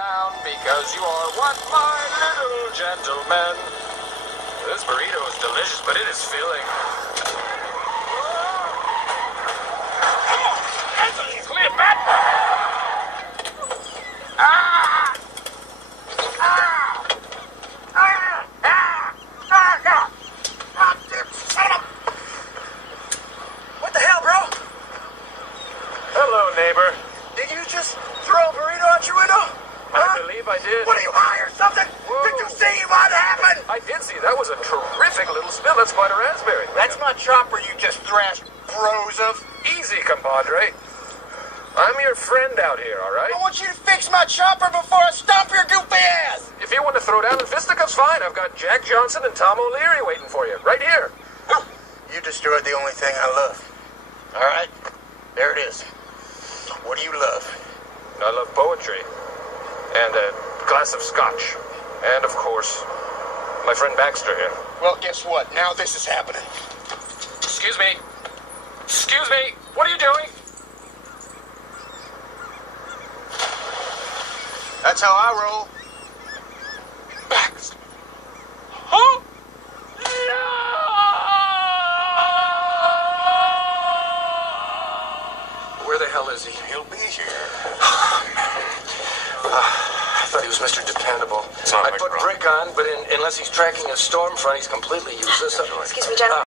down because you are one fine little gentleman. This burrito is delicious, but it is filling. Come on, Anthony, clear back. What the hell, bro? Hello, neighbor. Did you just throw a burrito out your window? I believe I did. What are you high or something? Whoa. Did you see what happened? I did see. That was a terrific little spill. That's quite a raspberry. That's my chopper you just thrashed, bros of. Easy, compadre. I'm your friend out here, all right? I want you to fix my chopper before I stomp your goofy ass. If you want to throw down in fisticuffs, fine. I've got Jack Johnson and Tom O'Leary waiting for you, right here. You destroyed the only thing I love. All right, there it is. What do you love? I love poetry. And a glass of scotch. And, of course, my friend Baxter here. Well, guess what? Now this is happening. Excuse me. Excuse me. What are you doing? That's how I roll. Baxter. Huh? No! Where the hell is he? He'll be here. I thought he was Mr. Dependable. I put Brick on, but unless he's tracking a storm front, he's completely useless. Excuse me, gentlemen.